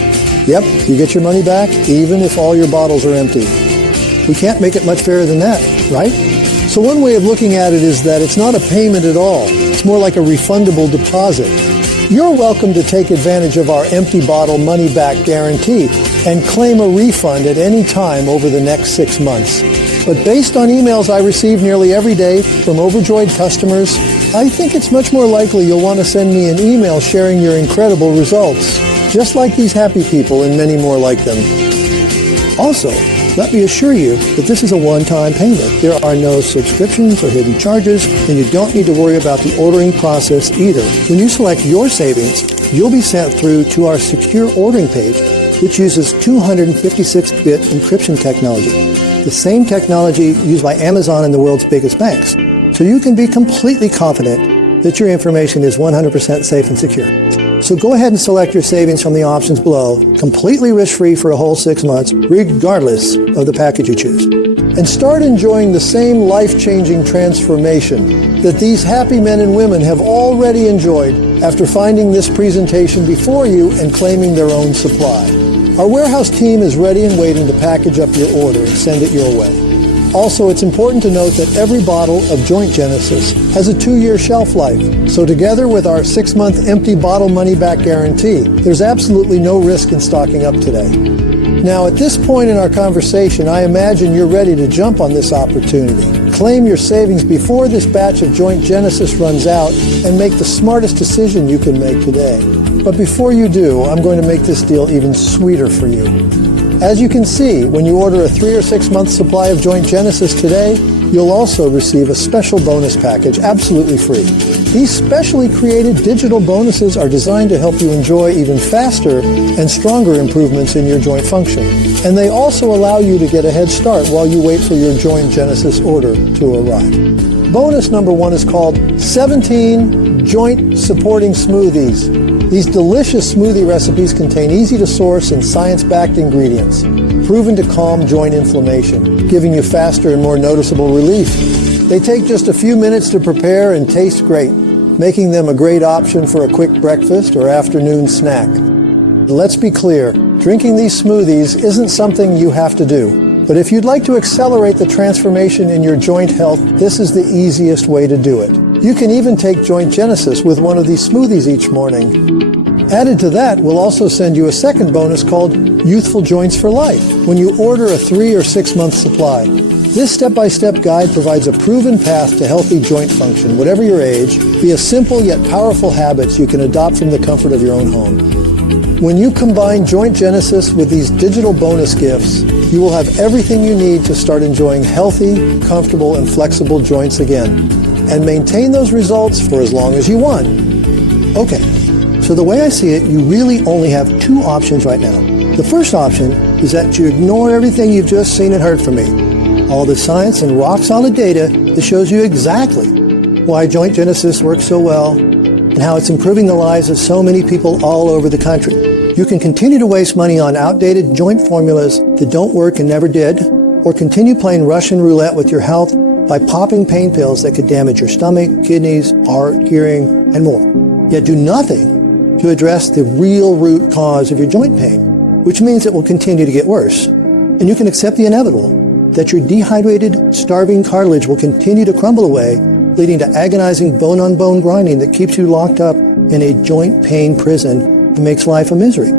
Yep, you get your money back even if all your bottles are empty. We can't make it much fairer than that, right? So one way of looking at it is that it's not a payment at all. It's more like a refundable deposit. You're welcome to take advantage of our empty bottle money-back guarantee and claim a refund at any time over the next 6 months. But based on emails I receive nearly every day from overjoyed customers, I think it's much more likely you'll want to send me an email sharing your incredible results, just like these happy people and many more like them. Also, let me assure you that this is a one-time payment. There are no subscriptions or hidden charges, and you don't need to worry about the ordering process either. When you select your savings, you'll be sent through to our secure ordering page, which uses 256-bit encryption technology, the same technology used by Amazon and the world's biggest banks. So you can be completely confident that your information is 100% safe and secure. So go ahead and select your savings from the options below, completely risk-free for a whole 6 months, regardless of the package you choose. And start enjoying the same life-changing transformation that these happy men and women have already enjoyed after finding this presentation before you and claiming their own supply. Our warehouse team is ready and waiting to package up your order and send it your way. Also, it's important to note that every bottle of Joint Genesis has a 2-year shelf life. So together with our 6-month empty bottle money-back guarantee, there's absolutely no risk in stocking up today. Now, at this point in our conversation, I imagine you're ready to jump on this opportunity. Claim your savings before this batch of Joint Genesis runs out and make the smartest decision you can make today. But before you do, I'm going to make this deal even sweeter for you. As you can see, when you order a 3 or 6 month supply of Joint Genesis today, you'll also receive a special bonus package absolutely free. These specially created digital bonuses are designed to help you enjoy even faster and stronger improvements in your joint function. And they also allow you to get a head start while you wait for your Joint Genesis order to arrive. Bonus number 1 is called 17 Joint Supporting Smoothies. These delicious smoothie recipes contain easy-to-source and science-backed ingredients, proven to calm joint inflammation, giving you faster and more noticeable relief. They take just a few minutes to prepare and taste great, making them a great option for a quick breakfast or afternoon snack. Let's be clear, drinking these smoothies isn't something you have to do. But if you'd like to accelerate the transformation in your joint health, this is the easiest way to do it. You can even take Joint Genesis with one of these smoothies each morning. Added to that, we'll also send you a second bonus called Youthful Joints for Life when you order a 3 or 6 month supply. This step-by-step guide provides a proven path to healthy joint function, whatever your age, via simple yet powerful habits you can adopt from the comfort of your own home. When you combine Joint Genesis with these digital bonus gifts, you will have everything you need to start enjoying healthy, comfortable, and flexible joints again, and maintain those results for as long as you want. Okay, so the way I see it, you really only have 2 options right now. The first option is that you ignore everything you've just seen and heard from me. All the science and rock-solid data that shows you exactly why Joint Genesis works so well and how it's improving the lives of so many people all over the country. You can continue to waste money on outdated joint formulas that don't work and never did, or continue playing Russian roulette with your health by popping pain pills that could damage your stomach, kidneys, heart, hearing, and more. Yet do nothing to address the real root cause of your joint pain, which means it will continue to get worse. And you can accept the inevitable, that your dehydrated, starving cartilage will continue to crumble away, leading to agonizing bone-on-bone grinding that keeps you locked up in a joint pain prison and makes life a misery.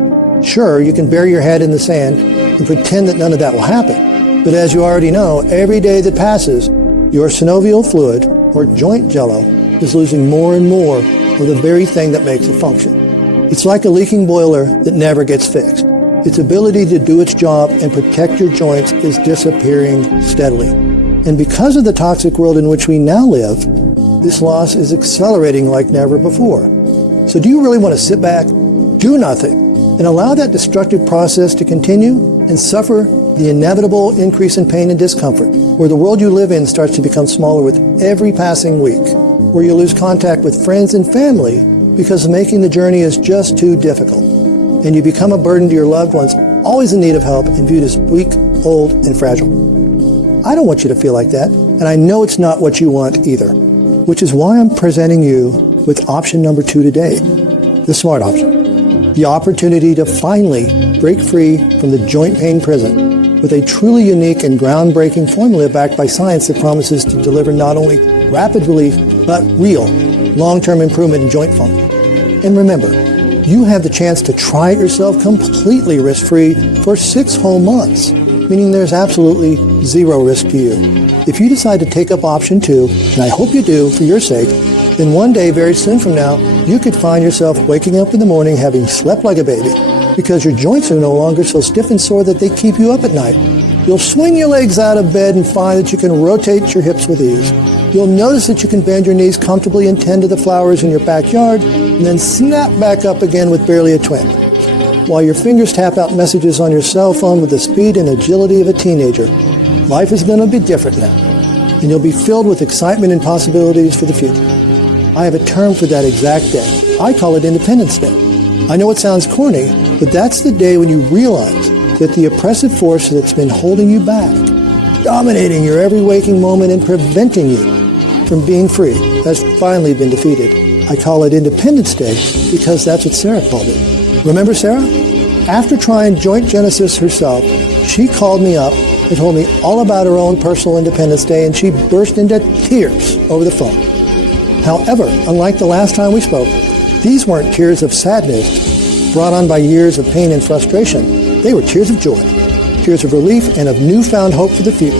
Sure, you can bury your head in the sand and pretend that none of that will happen. But as you already know, every day that passes, your synovial fluid, or joint jello, is losing more and more of the very thing that makes it function. It's like a leaking boiler that never gets fixed. Its ability to do its job and protect your joints is disappearing steadily. And because of the toxic world in which we now live, this loss is accelerating like never before. So do you really want to sit back, do nothing, and allow that destructive process to continue and suffer the inevitable increase in pain and discomfort, where the world you live in starts to become smaller with every passing week, where you lose contact with friends and family because making the journey is just too difficult, and you become a burden to your loved ones, always in need of help and viewed as weak, old, and fragile? I don't want you to feel like that, and I know it's not what you want either, which is why I'm presenting you with option number 2 today, the smart option. The opportunity to finally break free from the joint pain prison with a truly unique and groundbreaking formula backed by science that promises to deliver not only rapid relief, but real long-term improvement in joint function. And remember, you have the chance to try it yourself completely risk-free for 6 whole months, meaning there's absolutely zero risk to you. If you decide to take up option 2, and I hope you do for your sake, then one day very soon from now, you could find yourself waking up in the morning having slept like a baby because your joints are no longer so stiff and sore that they keep you up at night. You'll swing your legs out of bed and find that you can rotate your hips with ease. You'll notice that you can bend your knees comfortably and tend to the flowers in your backyard and then snap back up again with barely a twinge, while your fingers tap out messages on your cell phone with the speed and agility of a teenager. Life is going to be different now, and you'll be filled with excitement and possibilities for the future. I have a term for that exact day. I call it Independence Day. I know it sounds corny, but that's the day when you realize that the oppressive force that's been holding you back, dominating your every waking moment and preventing you from being free, has finally been defeated. I call it Independence Day because that's what Sarah called it. Remember Sarah? After trying Joint Genesis herself, she called me up and told me all about her own personal Independence Day, and she burst into tears over the phone. However, unlike the last time we spoke, these weren't tears of sadness brought on by years of pain and frustration. They were tears of joy, tears of relief, and of newfound hope for the future.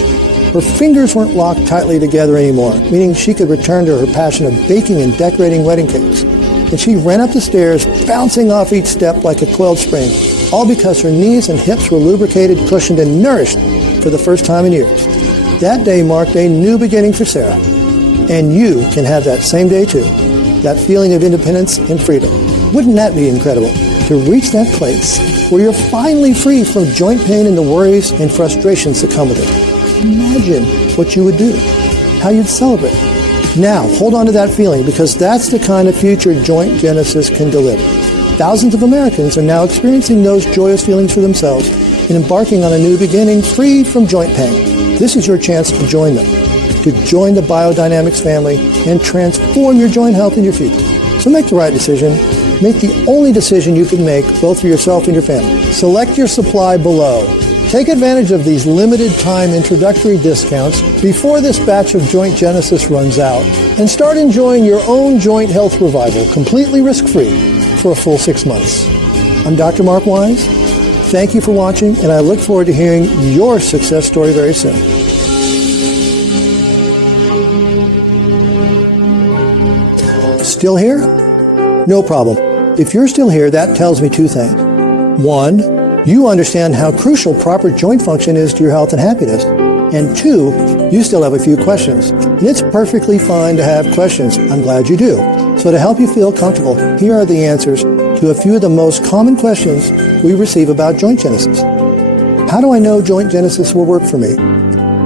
Her fingers weren't locked tightly together anymore, meaning she could return to her passion of baking and decorating wedding cakes. And she ran up the stairs, bouncing off each step like a coiled spring, all because her knees and hips were lubricated, cushioned, and nourished for the first time in years. That day marked a new beginning for Sarah. And you can have that same day too, that feeling of independence and freedom. Wouldn't that be incredible? To reach that place where you're finally free from joint pain and the worries and frustrations that come with it. Imagine what you would do, how you'd celebrate. Now, hold on to that feeling because that's the kind of future Joint Genesis can deliver. Thousands of Americans are now experiencing those joyous feelings for themselves and embarking on a new beginning free from joint pain. This is your chance to join them, to join the biodynamics family and transform your joint health in your future. So make the right decision. Make the only decision you can make, both for yourself and your family. Select your supply below. Take advantage of these limited time introductory discounts before this batch of Joint Genesis runs out and start enjoying your own joint health revival completely risk-free for a full 6 months. I'm Dr. Mark Wise. Thank you for watching, and I look forward to hearing your success story very soon. Still here? No problem. If you're still here, that tells me 2 things. 1, you understand how crucial proper joint function is to your health and happiness. And 2, you still have a few questions. And it's perfectly fine to have questions. I'm glad you do. So to help you feel comfortable, here are the answers to a few of the most common questions we receive about Joint Genesis. How do I know Joint Genesis will work for me?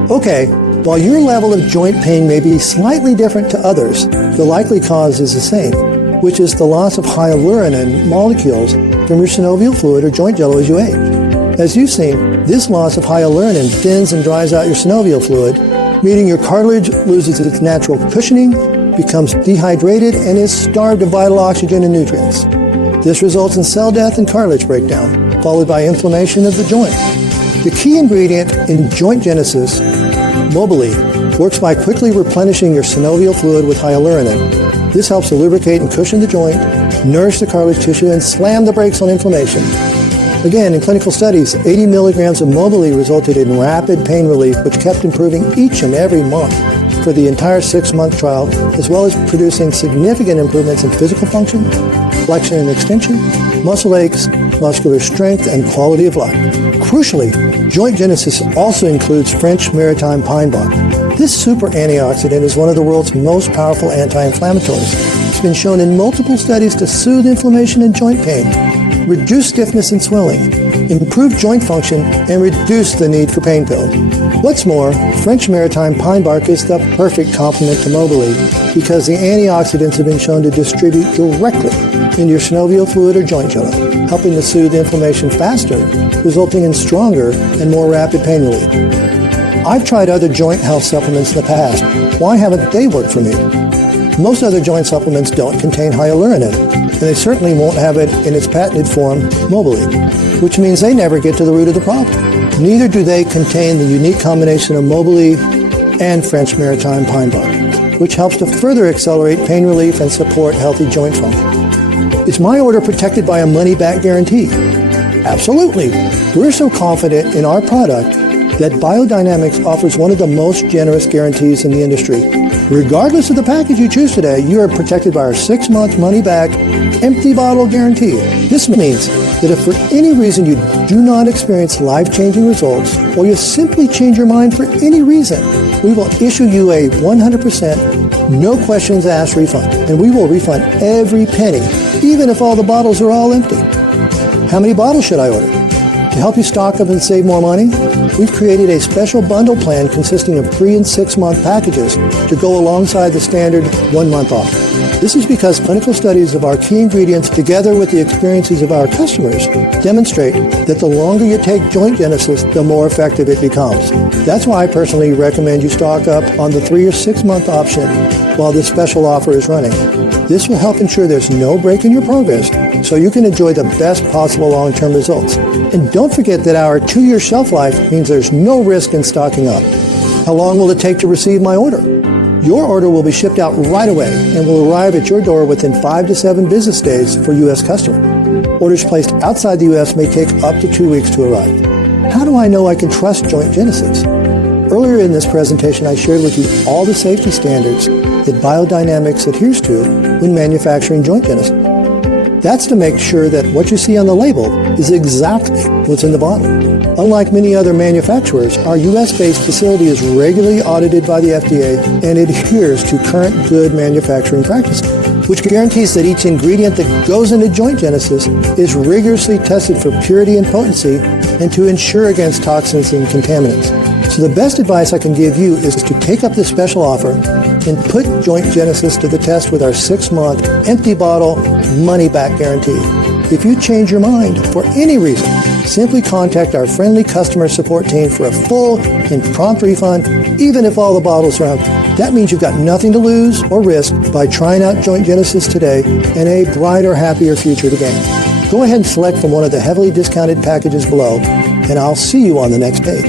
Okay, while your level of joint pain may be slightly different to others, the likely cause is the same, which is the loss of hyaluronan molecules from your synovial fluid or joint jello as you age. As you've seen, this loss of hyaluronan thins and dries out your synovial fluid, meaning your cartilage loses its natural cushioning, becomes dehydrated, and is starved of vital oxygen and nutrients. This results in cell death and cartilage breakdown, followed by inflammation of the joint. The key ingredient in Joint Genesis, Mobility, works by quickly replenishing your synovial fluid with hyaluronan. This helps to lubricate and cushion the joint, nourish the cartilage tissue, and slam the brakes on inflammation. Again, in clinical studies, 80 milligrams of Mobility resulted in rapid pain relief, which kept improving each and every month for the entire 6-month trial, as well as producing significant improvements in physical function, flexion and extension, muscle aches, muscular strength, and quality of life. Crucially, Joint Genesis also includes French maritime pine bark. This super antioxidant is one of the world's most powerful anti-inflammatories. It's been shown in multiple studies to soothe inflammation and joint pain, reduce stiffness and swelling, improve joint function, and reduce the need for pain pills. What's more, French maritime pine bark is the perfect complement to Mobility because the antioxidants have been shown to distribute directly into your synovial fluid or joint jello, helping to soothe inflammation faster, resulting in stronger and more rapid pain relief. I've tried other joint health supplements in the past. Why haven't they worked for me? Most other joint supplements don't contain hyaluronan, and they certainly won't have it in its patented form mobily, which means they never get to the root of the problem. Neither do they contain the unique combination of mobile and French maritime pine bark, which helps to further accelerate pain relief and support healthy joint function. Is my order protected by a money-back guarantee? Absolutely. We're so confident in our product that Biodynamics offers one of the most generous guarantees in the industry. Regardless of the package you choose today, you are protected by our 6-month money-back, empty bottle guarantee. This means that if for any reason you do not experience life-changing results, or you simply change your mind for any reason, we will issue you a 100%, no questions asked refund, and we will refund every penny, even if all the bottles are all empty. How many bottles should I order? To help you stock up and save more money, we've created a special bundle plan consisting of 3- and 6-month packages to go alongside the standard 1-month offer. This is because clinical studies of our key ingredients, together with the experiences of our customers, demonstrate that the longer you take Joint Genesis, the more effective it becomes. That's why I personally recommend you stock up on the 3- or 6-month option while this special offer is running. This will help ensure there's no break in your progress, so you can enjoy the best possible long-term results. And don't forget that our 2-year shelf life means there's no risk in stocking up. How long will it take to receive my order? Your order will be shipped out right away and will arrive at your door within 5 to 7 business days for U.S. customers. Orders placed outside the U.S. may take up to 2 weeks to arrive. How do I know I can trust Joint Genesis? Earlier in this presentation, I shared with you all the safety standards that Biodynamics adheres to when manufacturing Joint Genesis. That's to make sure that what you see on the label is exactly what's in the bottle. Unlike many other manufacturers, our U.S.-based facility is regularly audited by the FDA and adheres to current good manufacturing practices, which guarantees that each ingredient that goes into Joint Genesis is rigorously tested for purity and potency and to ensure against toxins and contaminants. So the best advice I can give you is to take up this special offer and put Joint Genesis to the test with our 6-month empty bottle money-back guarantee. If you change your mind for any reason, simply contact our friendly customer support team for a full and prompt refund, even if all the bottles are empty. That means you've got nothing to lose or risk by trying out Joint Genesis today and a brighter, happier future to gain. Go ahead and select from one of the heavily discounted packages below, and I'll see you on the next page.